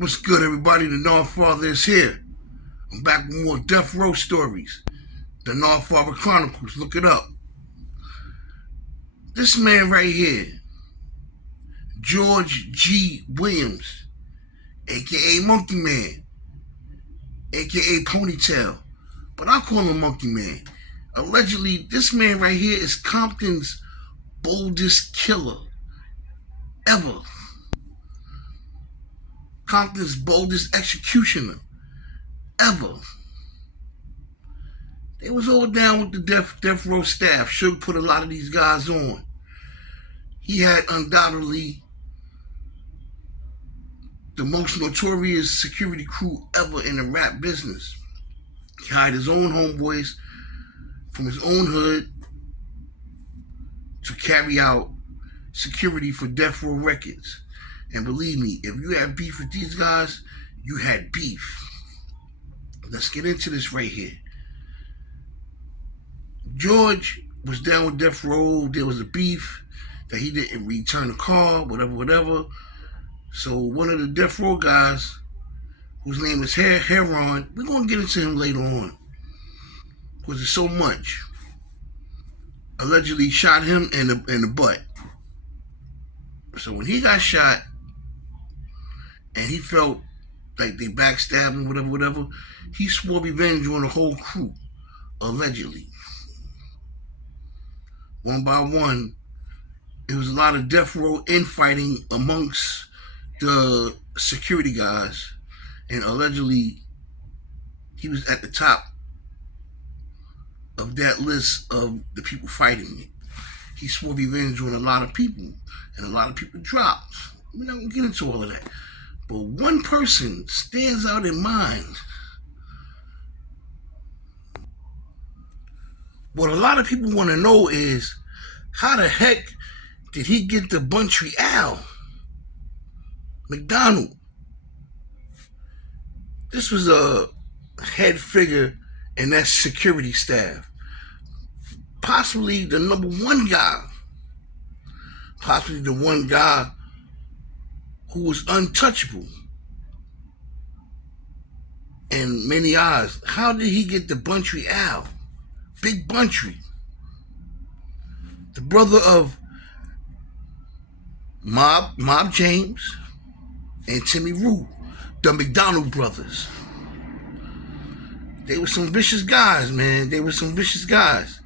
What's good, everybody? The Nard Father is here. I'm back with more death row stories. The Nard Father Chronicles. Look it up. This man right here, George G. Williams, aka Monkey Man, aka Ponytail, but I call him Monkey Man. Allegedly, this man right here is Compton's boldest killer ever. Compton's boldest executioner ever. They was all down with the death row staff. Suge put a lot of these guys on. He had undoubtedly the most notorious security crew ever in the rap business. He hired his own homeboys from his own hood to carry out security for Death Row Records. And believe me, if you have beef with these guys, you had beef. Let's get into this right here. George was down with Death Row. There was a beef that he didn't return the car, whatever. So one of the Death Row guys, whose name is Heron, we're going to get into him later on, because it's so much, allegedly shot him in the butt. So when he got shot, and he felt like they backstabbed him, whatever, he swore revenge on the whole crew, allegedly. One by one, it was a lot of death row infighting amongst the security guys, and allegedly he was at the top of that list of the people fighting it. He swore revenge on a lot of people, and a lot of people dropped. We're not going to get into all of that. But one person stands out in mind. What a lot of people want to know is, how the heck did he get the Bountry Al McDonald? This was a head figure in that security staff. Possibly the number one guy. Possibly the one guy who was untouchable in many eyes. How did he get the Bountry Al? Big Bountry. The brother of Mob James and Timmy Rue, the McDonald brothers. They were some vicious guys, man. They were some vicious guys.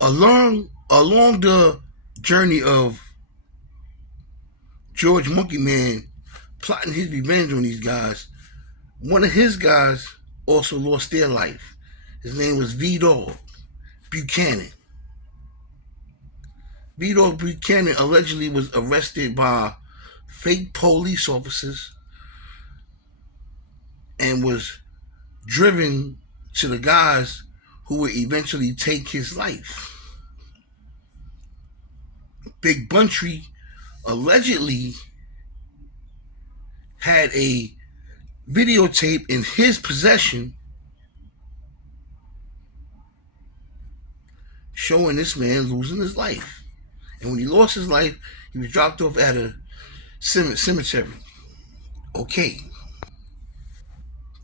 Along the journey of George Monkey Man plotting his revenge on these guys, one of his guys also lost their life. His name was V-Dog Buchanan. V-Dog Buchanan allegedly was arrested by fake police officers and was driven to the guys who would eventually take his life. Big Bountry allegedly had a videotape in his possession showing this man losing his life. And when he lost his life, he was dropped off at a cemetery. Okay.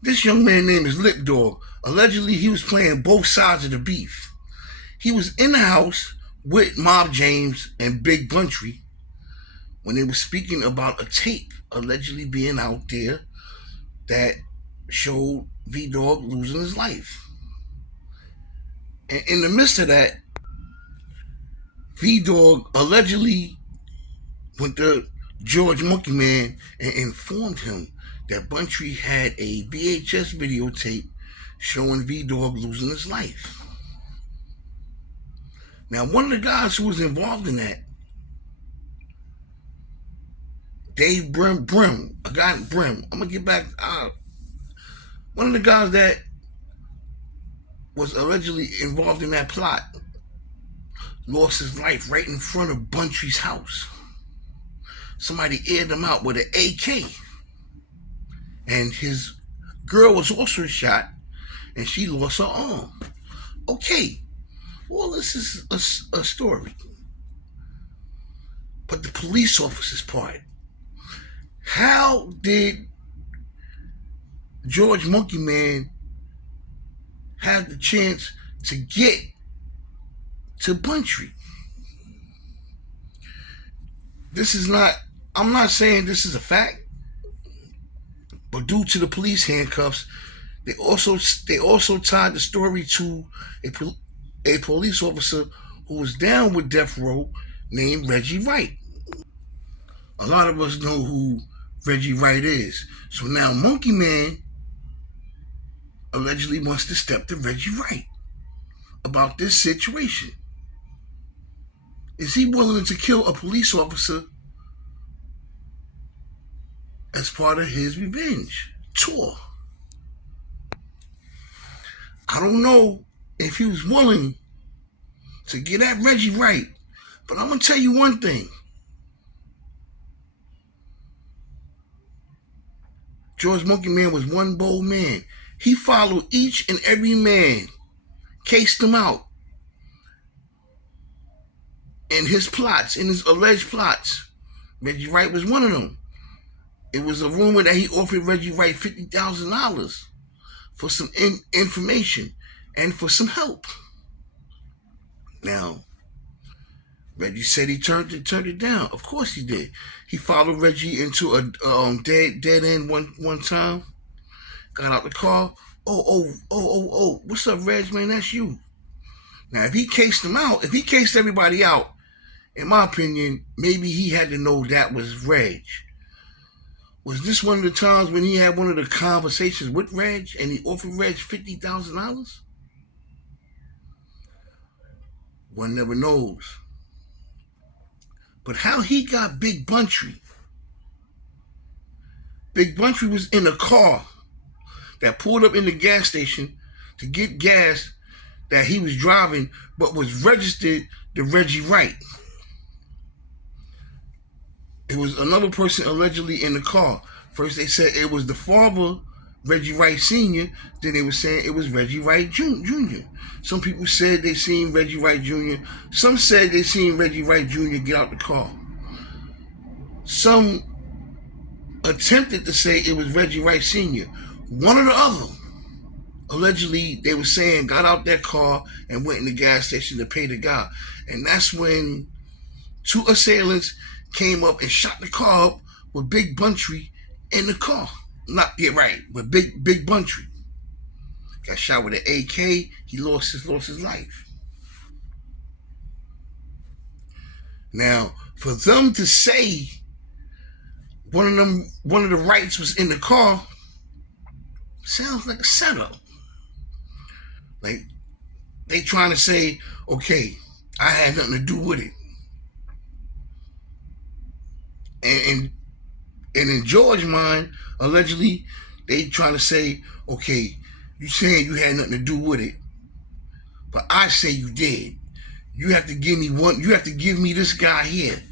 This young man named is Lip Dog. Allegedly, he was playing both sides of the beef. He was in the house with Mob James and Big Bountry when they were speaking about a tape allegedly being out there that showed V-Dog losing his life. And in the midst of that, V-Dog allegedly went to George Monkey Man and informed him that Bountry had a VHS videotape showing V-Dog losing his life. Now, one of the guys who was involved in that, Dave Brim, a guy Brim. I'm going to get back. One of the guys that was allegedly involved in that plot lost his life right in front of Bountry's house. Somebody aired him out with an AK. And his girl was also shot, and she lost her arm. Okay, well, this is a story. But the police officer's part. How did George Monkey Man have the chance to get to Bountry? This is not, I'm not saying this is a fact, but due to the police handcuffs, they also tied the story to a police officer who was down with death row named Reggie Wright. A lot of us know who Reggie Wright is. So now Monkey Man allegedly wants to step to Reggie Wright about this situation. Is he willing to kill a police officer as part of his revenge tour? I don't know if he was willing to get at Reggie Wright, but I'm going to tell you one thing. George Monkey Man was one bold man. He followed each and every man, cased them out in his plots, in his alleged plots. Reggie Wright was one of them. It was a rumor that he offered Reggie Wright $50,000 for some information and for some help. Now, Reggie said he turned it down. Of course he did. He followed Reggie into a dead end one time. Got out the car. Oh, what's up, Reg, man? That's you. Now, if he cased him out, if he cased everybody out, in my opinion, maybe he had to know that was Reg. Was this one of the times when he had one of the conversations with Reg and he offered Reg $50,000? One never knows. But how he got Big Bountry? Big Bountry was in a car that pulled up in the gas station to get gas that he was driving, but was registered to Reggie Wright. It was another person allegedly in the car. First they said it was the father, Reggie Wright Sr., then they were saying it was Reggie Wright Jr. Some people said they seen Reggie Wright Jr. Some said they seen Reggie Wright Jr. get out the car. Some attempted to say it was Reggie Wright Sr. One or the other. Allegedly, they were saying got out their car and went in the gas station to pay the guy. And that's when two assailants came up and shot the car up with Big Bountry in the car. Not yet right, but Big Bountry. Got shot with an AK. He lost his life. Now, for them to say one of the Wrights was in the car, sounds like a setup. Like they trying to say, okay, I had nothing to do with it. And in George's mind, allegedly, they trying to say, okay, you saying you had nothing to do with it, but I say you did. You have to give me one. You have to give me this guy here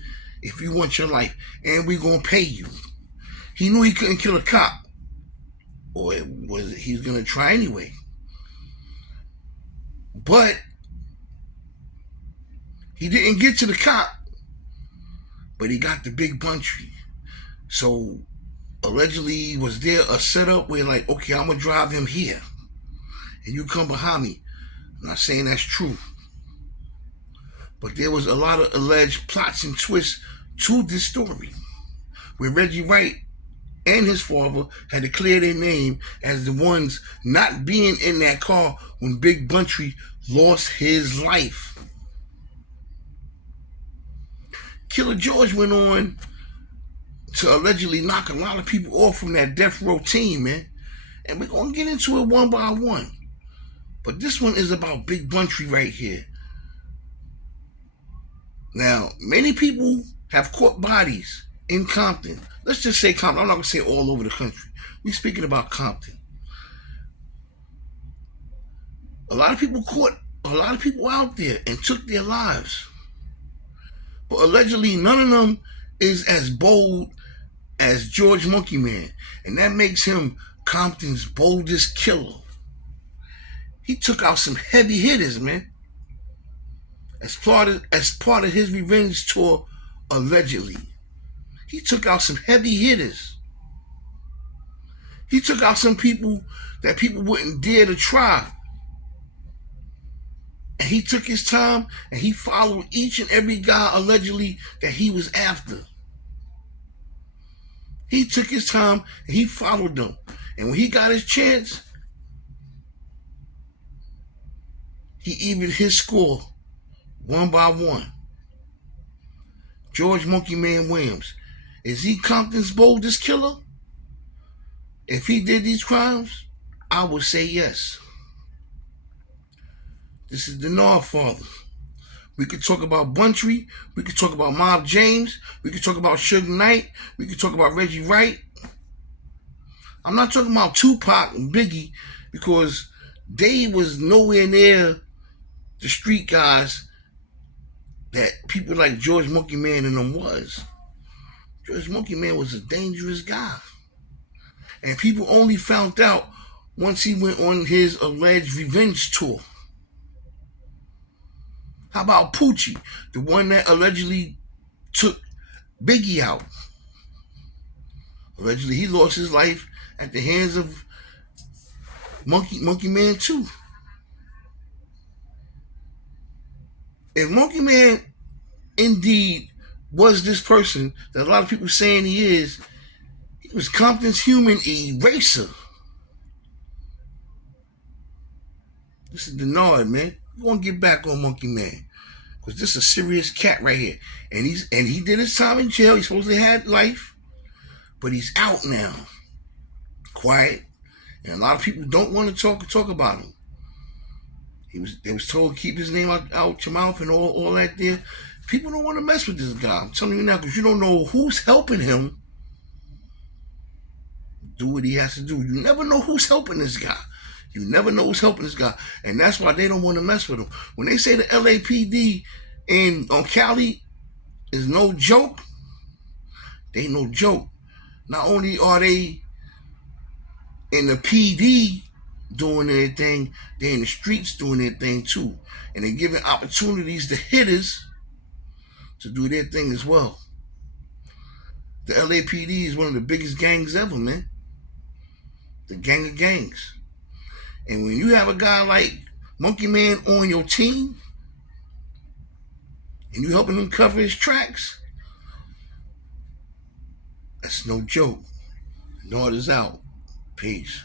if you want your life, and we're gonna pay you. He knew he couldn't kill a cop, or he was gonna try anyway. But he didn't get to the cop, but he got the Big Bountry. So allegedly was there a setup where like, okay, I'm gonna drive him here and you come behind me. I'm not saying that's true, but there was a lot of alleged plots and twists to this story where Reggie Wright and his father had to clear their name as the ones not being in that car when Big Bountry lost his life. Killer George went on to allegedly knock a lot of people off from that death row team, man. And we're going to get into it one by one. But this one is about Big Bountry right here. Now, many people have caught bodies in Compton. Let's just say Compton. I'm not going to say all over the country. We're speaking about Compton. A lot of people caught a lot of people out there and took their lives. But allegedly, none of them is as bold as George Monkey Man. And that makes him Compton's boldest killer. He took out some heavy hitters, man. As part of his revenge tour allegedly. He took out some heavy hitters. He took out some people that people wouldn't dare to try. And he took his time and he followed each and every guy allegedly that he was after. He took his time and he followed them. And when he got his chance, he evened his score one by one. George Monkey Man Williams. Is he Compton's boldest killer? If he did these crimes, I would say yes. This is the Nard father. We could talk about Bountry. We could talk about Mob James. We could talk about Suge Knight. We could talk about Reggie Wright. I'm not talking about Tupac and Biggie because they was nowhere near the street guys that people like George Monkey Man and them was. George Monkey Man was a dangerous guy. And people only found out once he went on his alleged revenge tour. How about Poochie, the one that allegedly took Biggie out? Allegedly, he lost his life at the hands of Monkey Man too. If Monkey Man indeed was this person that a lot of people saying he is, he was Compton's human eraser. This is the Nard, man. We're gonna get back on Monkey Man. Because this is a serious cat right here. And he did his time in jail. He supposedly had life. But he's out now. Quiet. And a lot of people don't want to talk about him. They was told to keep his name out your mouth and all that there. People don't want to mess with this guy. I'm telling you now, because you don't know who's helping him do what he has to do. You never know who's helping this guy. You never know who's helping this guy. And that's why they don't want to mess with him. When they say the LAPD on Cali is no joke, they ain't no joke. Not only are they in the PD doing their thing, they're in the streets doing their thing too. And they're giving opportunities to hitters to do their thing as well. The LAPD is one of the biggest gangs ever, man. The gang of gangs. And when you have a guy like Monkey Man on your team and you helping him cover his tracks, that's no joke. Nard is out. Peace.